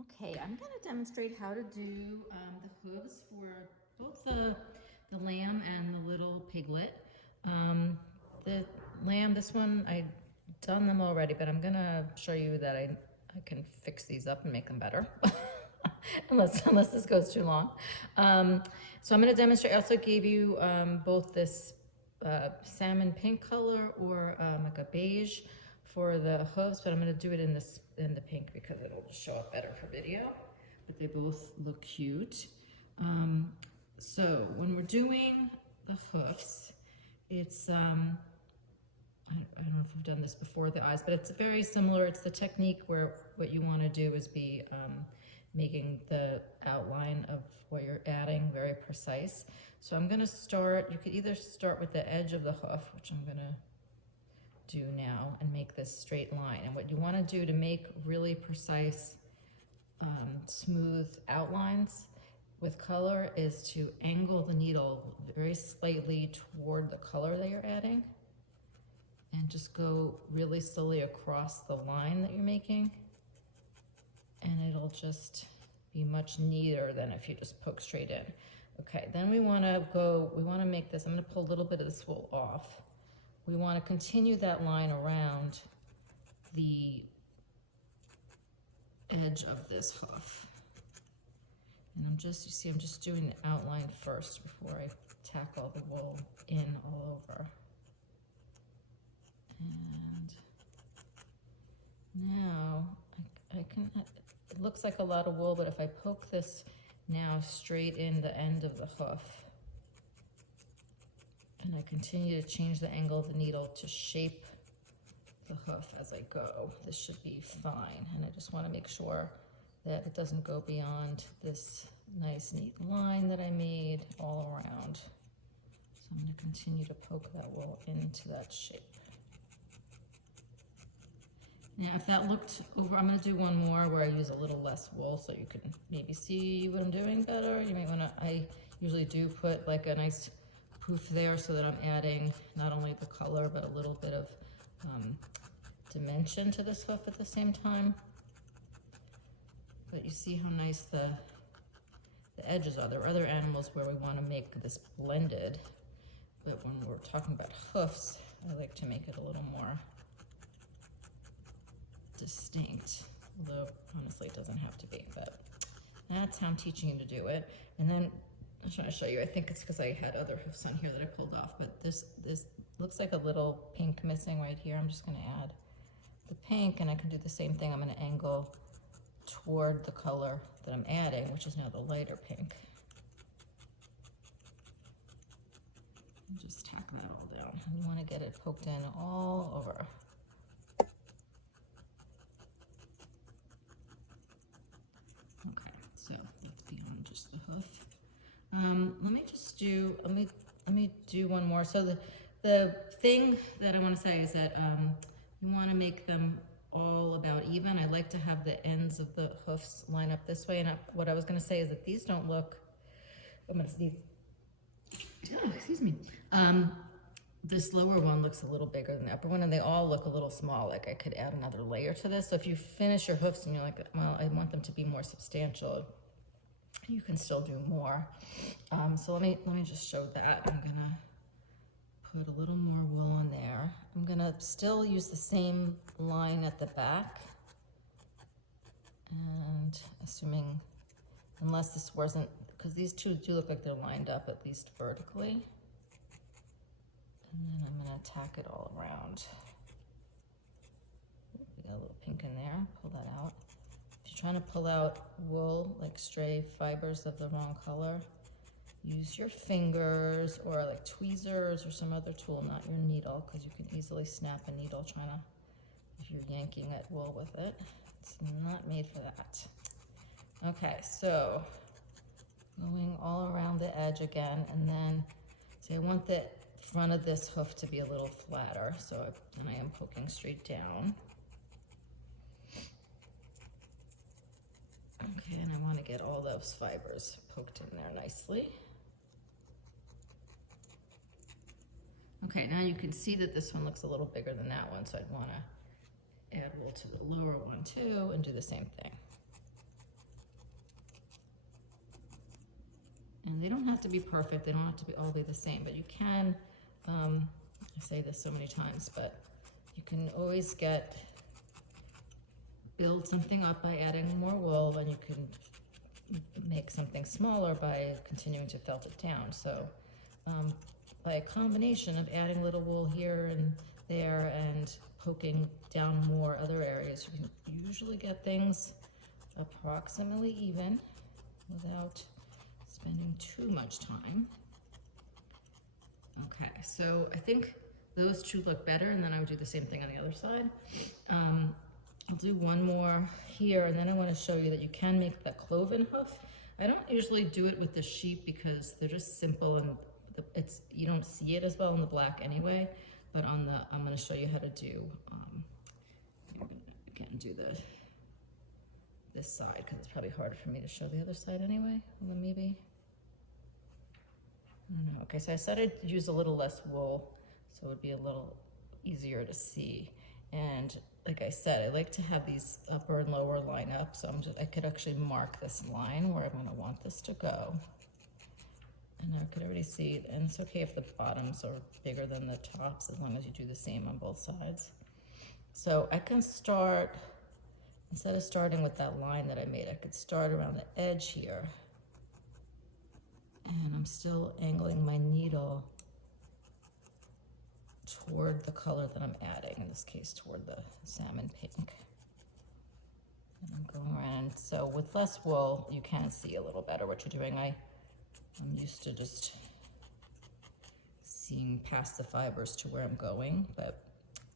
Okay, I'm going to demonstrate how to do the hooves for both the lamb and the little piglet. The lamb, this one, I've done them already, but I'm going to show you that I can fix these up and make them better. unless this goes too long. So I'm going to demonstrate. I also gave you both this salmon pink color or like a beige for the hooves, but I'm going to do it in the pink because it'll just show up better for video. But they both look cute. So when we're doing the hoofs, it's I don't know if we've done this before the eyes, but it's very similar. It's the technique where what you want to do is be making the outline of what you're adding very precise. So I'm going to start, you could either start with the edge of the hoof, which I'm going to do now, and make this straight line. And what you want to do to make really precise, smooth outlines with color is to angle the needle very slightly toward the color that you're adding, and just go really slowly across the line that you're making. And it'll just be much neater than if you just poke straight in. Okay, then we want to make this, I'm going to pull a little bit of this wool off. We want to continue that line around the edge of this hoof. And I'm just doing the outline first before I tack all the wool in all over. And now it looks like a lot of wool, but if I poke this now straight in the end of the hoof, and I continue to change the angle of the needle to shape the hoof as I go, this should be fine. And I just want to make sure that it doesn't go beyond this nice neat line that I made all around. So I'm going to continue to poke that wool into that shape. Now, if that looked over, I'm going to do one more where I use a little less wool so you can maybe see what I'm doing better. You might want to, I usually do put like a nice poof there so that I'm adding not only the color but a little bit of dimension to this hoof at the same time. But you see how nice the edges are. There are other animals where we want to make this blended, but when we're talking about hoofs, I like to make it a little more distinct, although honestly it doesn't have to be, but that's how I'm teaching you to do it. And then I'm trying to show you, I think it's because I had other hoofs on here that I pulled off, but this looks like a little pink missing right here. I'm just going to add the pink, and I can do the same thing. I'm going to angle toward the color that I'm adding, which is now the lighter pink. And just tack that all down. And you want to get it poked in all over. Okay, so that's beyond just the hoof. Let me do one more. So the thing that I want to say is that you want to make them all about even. I like to have the ends of the hoofs line up this way. And what I was going to say is that these don't look. I'm going to sneeze. Oh, excuse me. This lower one looks a little bigger than the upper one, and they all look a little small. Like I could add another layer to this. So if you finish your hoofs and you're like, well, I want them to be more substantial, you can still do more. So let me just show that. I'm gonna put a little more wool on there. I'm gonna still use the same line at the back, and assuming, unless this wasn't, because these two do look like they're lined up at least vertically. And then I'm going to tack it all around. We got a little pink in there. Pull that out. If you're trying to pull out wool, like stray fibers of the wrong color, use your fingers or like tweezers or some other tool, not your needle, because you can easily snap a needle if you're yanking at wool with it. It's not made for that. Okay, so going all around the edge again, and then I want the front of this hoof to be a little flatter, so then I am poking straight down. Okay, and I want to get all those fibers poked in there nicely. Okay, now you can see that this one looks a little bigger than that one, so I'd want to add wool to the lower one too and do the same thing. And they don't have to be perfect, they don't have to all be the same, but you can, I say this so many times, but you can always build something up by adding more wool, and you can make something smaller by continuing to felt it down. So by a combination of adding little wool here and there and poking down more other areas, you can usually get things approximately even without spending too much time. Okay, so I think those two look better, and then I would do the same thing on the other side. I'll do one more here, and then I want to show you that you can make the cloven hoof. I don't usually do it with the sheep because they're just simple, and you don't see it as well in the black anyway. But I'm going to show you how to do. Again, do this side because it's probably harder for me to show the other side anyway. Well, then maybe. I don't know. Okay, so I decided to use a little less wool, so it would be a little easier to see. And like I said, I like to have these upper and lower line up, so I could actually mark this line where I'm going to want this to go. And I could already see, and it's okay if the bottoms are bigger than the tops as long as you do the same on both sides. So I can start, instead of starting with that line that I made, I could start around the edge here. And I'm still angling my needle toward the color that I'm adding, in this case toward the salmon pink. And I'm going around. So with less wool, you can see a little better what you're doing. I'm used to just seeing past the fibers to where I'm going, but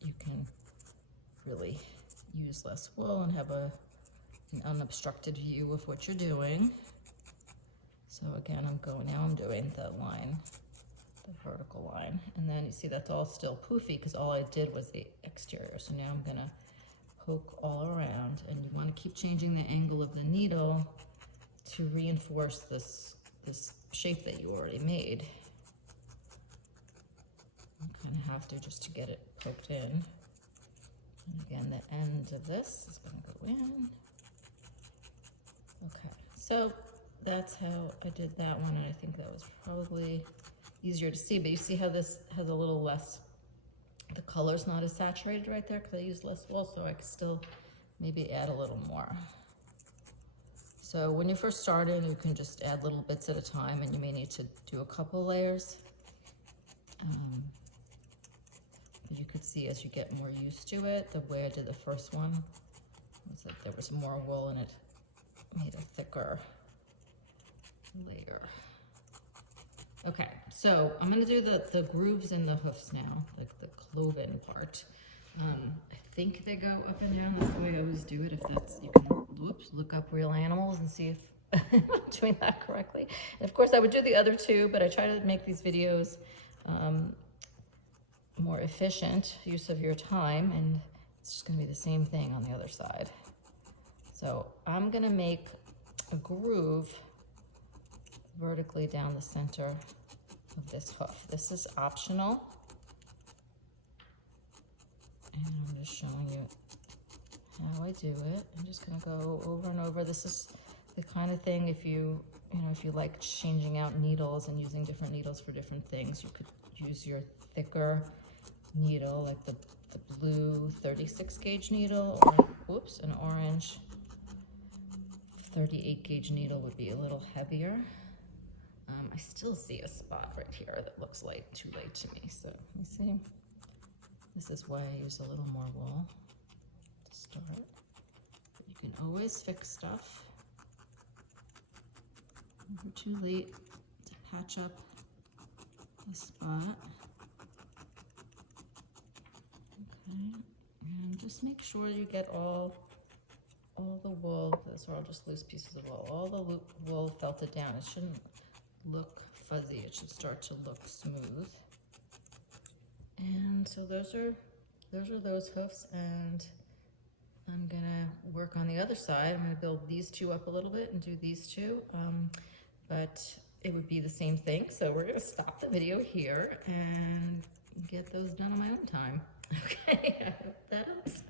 you can really use less wool and have an unobstructed view of what you're doing. So again, now I'm doing the line, the vertical line, and then you see that's all still poofy because all I did was the exterior. So now I'm gonna poke all around, and you want to keep changing the angle of the needle to reinforce this shape that you already made. You kind of have to, just to get it poked in. And again, the end of this is going to go in. Okay, so that's how I did that one, and I think that was probably easier to see, but you see how this has a little less, the color's not as saturated right there because I used less wool, so I could still maybe add a little more. So when you first start in, you can just add little bits at a time, and you may need to do a couple layers. But you could see as you get more used to it, the way I did the first one was that there was more wool and it made a thicker layer. Okay, so I'm gonna do the grooves in the hoofs now, like the cloven part. I think they go up and down. That's the way I always do it. If that's, you can, whoops, look up real animals and see if I'm doing that correctly. And of course I would do the other two, but I try to make these videos more efficient use of your time, and it's just gonna be the same thing on the other side. So I'm gonna make a groove vertically down the center of this hoof. This is optional, and I'm just showing you how I do it. I'm just gonna go over and over. This is the kind of thing, if you like changing out needles and using different needles for different things, you could use your thicker needle, like the blue 36 gauge needle, or whoops, an orange 38 gauge needle would be a little heavier. I still see a spot right here that looks like too light to me, so you see, this is why I use a little more wool to start. But you can always fix stuff. Never too late to patch up the spot. Okay, and just make sure you get all the wool. Those are all just loose pieces of wool. All the wool felted down. It shouldn't look fuzzy. It should start to look smooth. And so those are those hoofs, and I'm gonna work on the other side. I'm gonna build these two up a little bit and do these two, but it would be the same thing. So we're gonna stop the video here and get those done on my own time. Okay, I hope that helps.